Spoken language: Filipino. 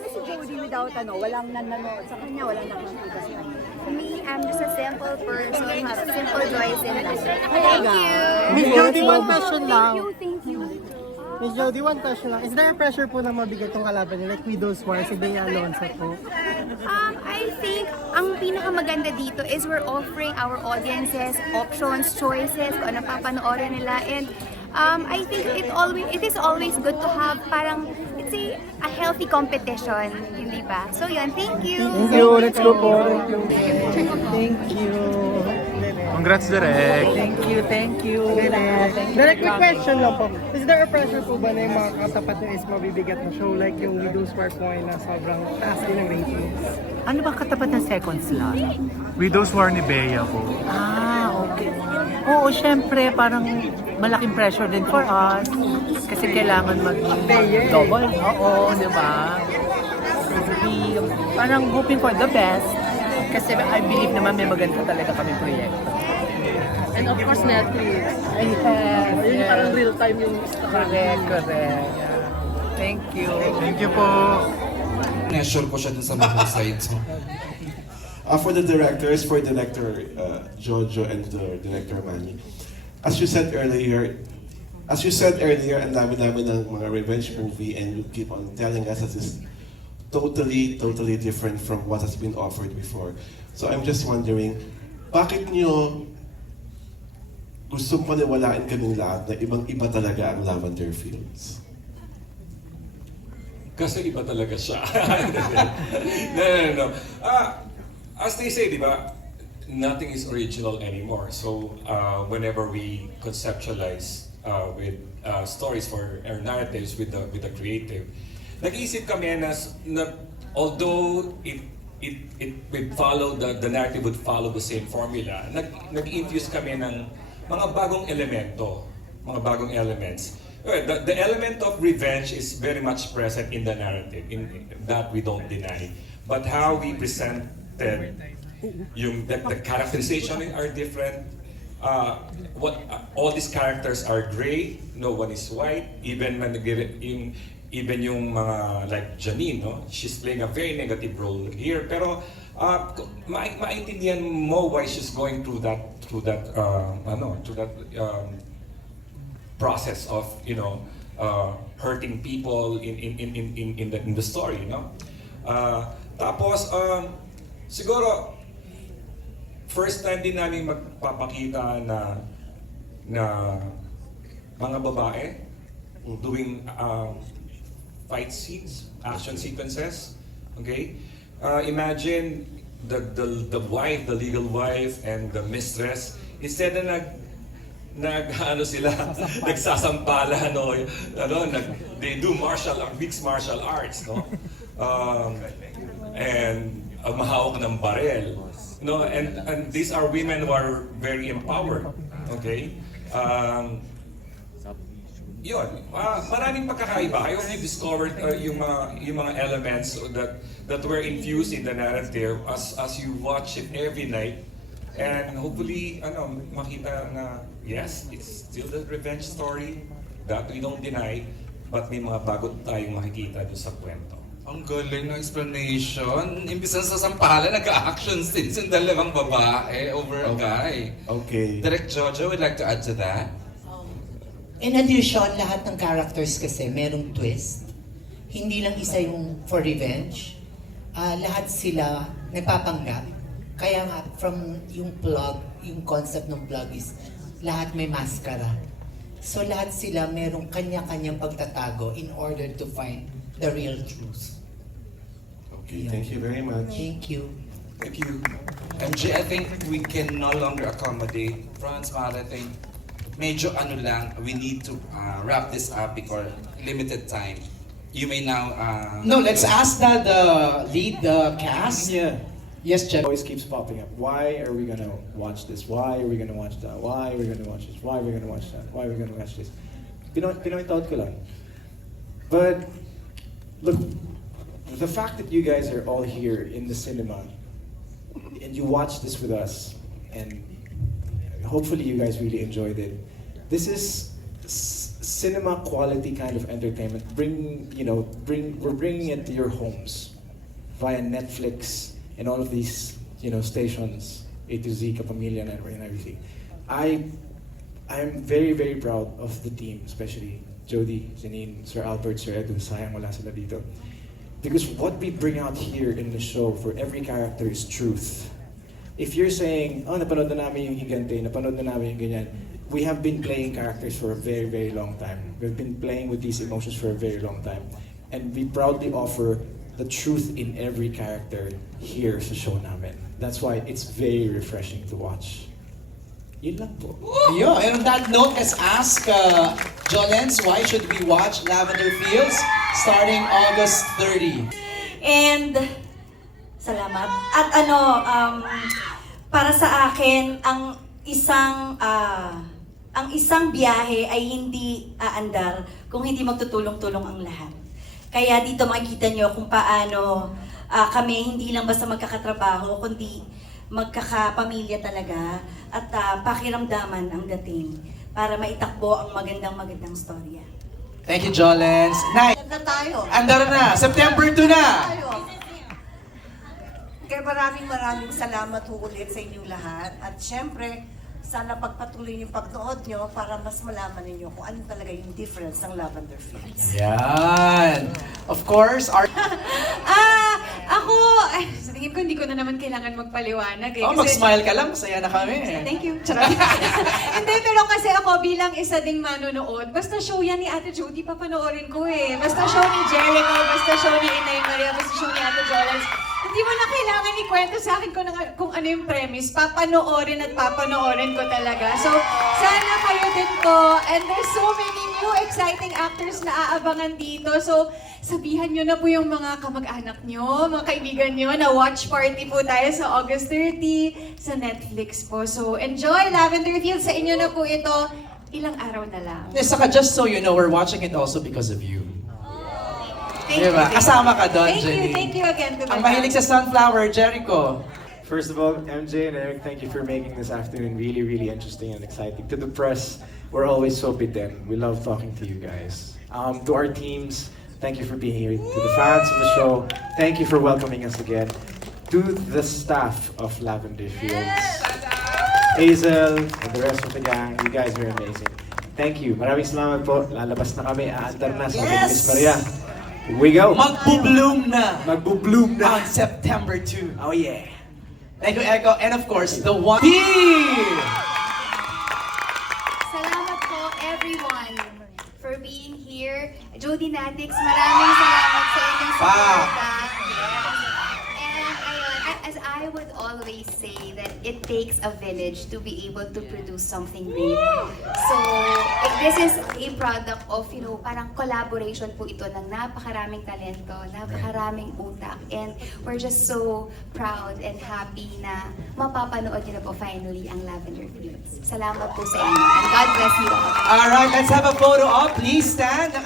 Paano si Jody without walang nanonood sa kanya, walang nakikita sa kanya? For me, I'm just a simple person who has simple joys in life. Thank you! Miss Jody, one question lang. Thank you. Miss Jody, one question lang. Is there a pressure po na mabigat yung kalaban niyo? Like Widow's War, si Bea Alonso po? I think ang pinakamaganda dito is we're offering our audiences options, choices, kung ano papanoorin nila. And I think it is always good to have parang, it's a healthy competition, hindi ba? So yun, thank you! Thank you, let's go po. Thank you. Congrats, Direk. Thank you. Direct quick question lang po. Is there a pressure po ba na yung mga katapat niyo is mabibigat na show like yung Widow's War po ay na sobrang taas din ng ratings? Ano ba katapat ng second slot? Widow's War ni Bea po. Okay. Oo, syempre, parang malaking pressure din for us. Kasi kailangan mag-double. Oo, di ba? Parang hoping for the best. Kasi I believe naman may maganda talaga kami proyekto. And of course, Netflix. Yes, Yun parang real time yung correct. Thank you. Thank you po. Pressure ko siya dun sa mga side. For the directors, for Director Jojo and the Director Manny, as you said earlier, ang dami-dami ng mga revenge movie and you keep on telling us that it's totally different from what has been offered before. So I'm just wondering, bakit nyo gustong paniwalaan kaming lahat na ibang-iba talaga ang Lavender Fields? Kasi iba talaga siya. No. As they say, di ba, nothing is original anymore. So whenever we conceptualize with stories for our narratives with the creative, nag-iisip kami na although it would follow the narrative would follow the same formula, nag-infuse kami ng mga bagong elemento, mga bagong elements. The element of revenge is very much present in the narrative, in that we don't deny. But how we presented the characterization are different. All these characters are gray, no one is white. Even yung mga like Janine, no? She's playing a very negative role here. Pero maintindihan mo why she's going through that process of hurting people in the story, no? Tapos siguro first time din namin magpapakita na mga babae doing fight scenes, action sequences. Okay? Imagine the wife, the legal wife, and the mistress, instead na nagsasampalan, they do mixed martial arts, no? And mahawak ng barel, no? And these are women who are very empowered, okay? Maraming pagkakaiba. I hope you discovered yung mga elements that were infused in the narrative as you watch it every night. And hopefully, makita na, yes, it's still the revenge story that we don't deny, but may mga bago tayong makikita doon sa kwento. Ang galing ng explanation. Imbis na sa sampalan, nag-action scenes yung dalawang babae over a guy. Okay. Direct Jojo would like to add to that. In addition, lahat ng characters kasi merong twist. Hindi lang isa yung for revenge. Lahat sila napapanggap. Kaya nga, from yung plug, yung concept ng plug is lahat may maskara. So lahat sila merong kanya-kanyang pagtatago in order to find the real truth. Okay, thank you very much. Thank you. Thank you. MJ, I think we can no longer accommodate. Franz, Mara, I think medyo lang, we need to wrap this up because limited time. You may now... No, let's ask the lead cast. Yeah. Yes, Jeff. Always keeps popping up. Why are we gonna watch this? Why are we gonna watch that? Why are we gonna watch this? Why are we gonna watch that? Why are we gonna watch this? Pinoy thought ko lang. But look, the fact that you guys are all here in the cinema and you watch this with us, and hopefully you guys really enjoyed it. This is cinema quality kind of entertainment. We're bringing it to your homes via Netflix and all of these, stations, A to Z, Kapamilya Network and everything. I'm very, very proud of the team, especially Jody, Janine, Sir Albert, Sir Edu, sayang wala sila dito. Because what we bring out here in the show for every character is truth. If you're saying, napanood na namin yung Higante, napanood na namin yung ganyan, we have been playing characters for a very, very long time. We've been playing with these emotions for a very long time. And we proudly offer the truth in every character here sa show namin. That's why it's very refreshing to watch. Yun lang po. Yo, and on that note, let's ask Jolens, why should we watch Lavender Fields starting August 30? And salamat. At para sa akin, ang isang biyahe ay hindi aandar kung hindi magtutulong-tulong ang lahat. Kaya dito makikita nyo kung paano kami hindi lang basta magkakatrabaho, kundi magkakapamilya talaga at pakiramdaman ang dating para maitakbo ang magandang storya. Thank you, Jolens. Night. Na tayo. Andar na. September 2 na. Kaya maraming salamat ho ulit sa inyong lahat. At syempre, sana pagpatuloy yung pagnood nyo para mas malaman ninyo kung ano talaga yung difference ng Lavender Fields. Yan. Of course, our... Ako, sa tingin ko hindi ko na naman kailangan magpaliwanag eh. mag-smile ka lang. Saya na kami. Thank you. Charot. Hindi, pero kasi ako bilang isa ding manonood, basta show yan ni Ate Jody, papanoorin ko eh. Basta show ni Jericho, basta show ni Inay Maria, basta show ni Ate Jolens. Hindi mo na kailangan ikwento sa akin kung ano yung premise. Papanoorin at papanoorin ko talaga. So, sana kayo din po. And there's so many new exciting actors na aabangan dito. So, sabihan nyo na po yung mga kamag-anak nyo, mga kaibigan nyo, na watch party po tayo sa August 30 sa Netflix po. So, enjoy Lavender Fields. Sa inyo na po ito. Ilang araw na lang. Saka just so you know, we're watching it also because of you. Thank you. Kasama ka doon, Jenny. Thank you again to my Ang mahilig sa sunflower, Jericho. First of all, MJ and Eric, thank you for making this afternoon really, really interesting and exciting. To the press, we're always so bitten. We love talking to you guys. To our teams, thank you for being here. To the fans of the show, thank you for welcoming us again. To the staff of Lavender Fields, Hazel, and the rest of the gang, you guys are amazing. Thank you. Maraming salamat po. Lalabas na kami. Aandar na sa Miss Maria. Here we go. Magbo-bloom na. Magbo-bloom na. On September 2. Oh yeah. Thank you, Echo. And of course, the one... Salamat po, everyone, for being here. Jody Natix, maraming salamat sa inyong suporta. And ayun, as I would always say, that it takes a village to be able to produce something great. So, this is a product of, parang collaboration po ito ng napakaraming talento, napakaraming utak. And we're just so proud and happy na mapapanood nyo na po finally ang Lavender Fields. Salamat po sa inyo. And God bless you all. Alright, let's have a photo op. Please stand.